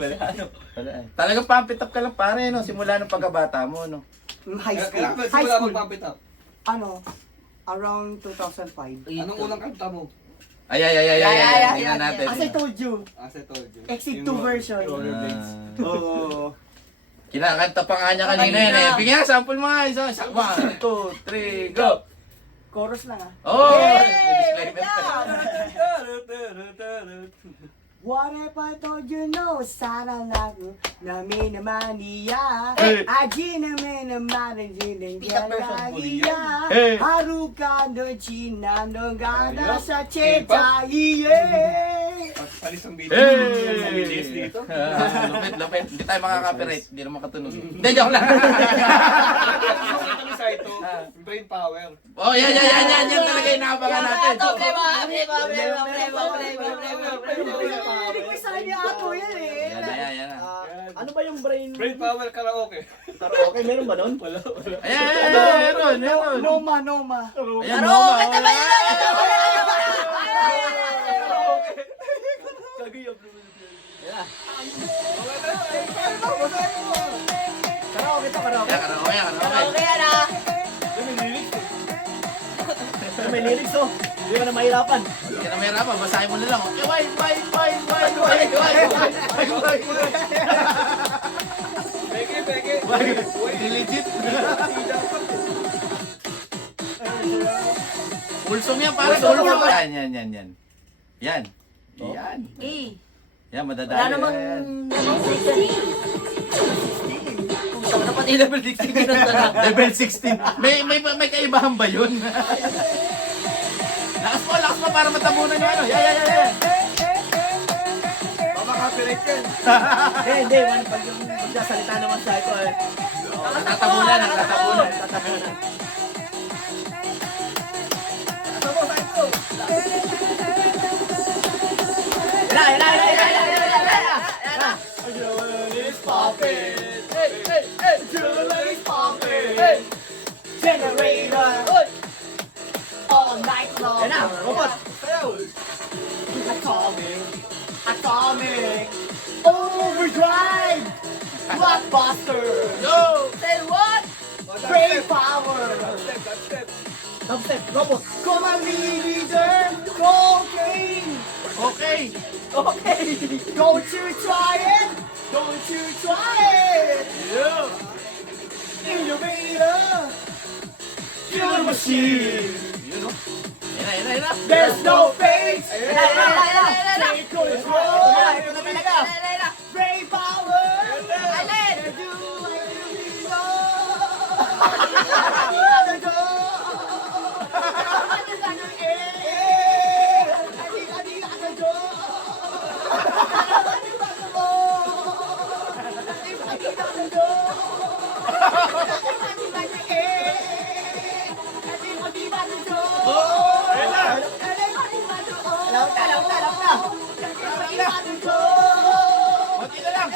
Wala ano. Wala eh. Talagang pump it up ka lang pare, no? Simula nung pagkabata mo, no? High school. Kailangan ba High simula school. mag-pump it up? Ano? Around 2005. Anong unang kanta mo? Ay. Tingnan natin. As I told you, As I told you. Exit 2 version. Oo. Kinakanta pa nga niya kanina yan eh. Bigyan, sample mo nga. Isa. 1, 2, 3, go! Chorus lang ah. Oh! Hey! Disclaimer pa. What if I told you no? Sana lang namin naman niya. Hey! Aji namin naman ang jineng galaya. Hey! Haruka no china no gada Ayos. sa cheta iye. Palis ang video. Hey! Bilis dito. Lupit. Hindi tayo makaka-copyright. Hindi naman katunog. Hindi, joke lang. Ito sa ito, brain power. Oh, yan. Yan talaga yung nakapangan natin. Request sa kanya ako yan eh. Yan. Ano ba yung brain? Brain power karaoke. Karaoke, meron ba nun? Wala. Ayan, meron. Noma. Ayan, Noma. Karaoke to, karaoke. Yan. May lyrics oh. Hindi ka na mahirapan. Hindi na may rapa, basahin mo na lang. Why. Hindi legit. Pulsong yan, pare. Pulsong. Yan. Yan, madadali. Wala namang na pati level 16 ginanda na. Level 16. May kaibahan ba yun? Lakas mo para matabunan yung ano. Yan. Mama-copyright yan. Hindi. Pag yung magsasalita naman sa ito eh. Nagtatabunan. Generator. All night long. Yan na, robot. Atomic. Overdrive. Blockbuster. Yo! Say what? Brain power. Dubstep, robot. Come on, leader. Cocaine. Okay. Don't you try it. Innovator. Killer machine. Yun o. Yan. There's no face. Ayun. Take control. Ito na talaga. Brain power. Alin? Konti na lang.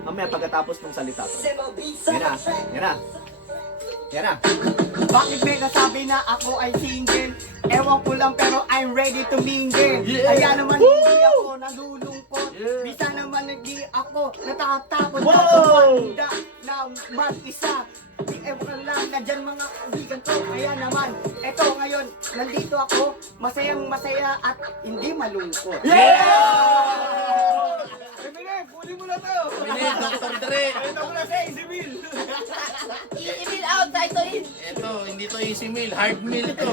Mamaya pagkatapos ng salita to. Yan na. Bakit may nasabi na ako ay single? Ewan ko lang pero I'm ready to mingle. Yeah. Kaya naman hindi ako nalulungkot. Yeah. Bisa naman hindi ako natatakot. Wow. Handa na mag-isa. Ewan ko lang na dyan mga kaibigan ko. Kaya naman, eto ngayon, nandito ako. Masayang masaya at hindi malungkot. Eminem, kunin mo na to. Bili, Dr. Dre. Ito mo na sa Easy Meal. I-email out sa ito in. Ito, hindi to easy meal. Hard meal ito.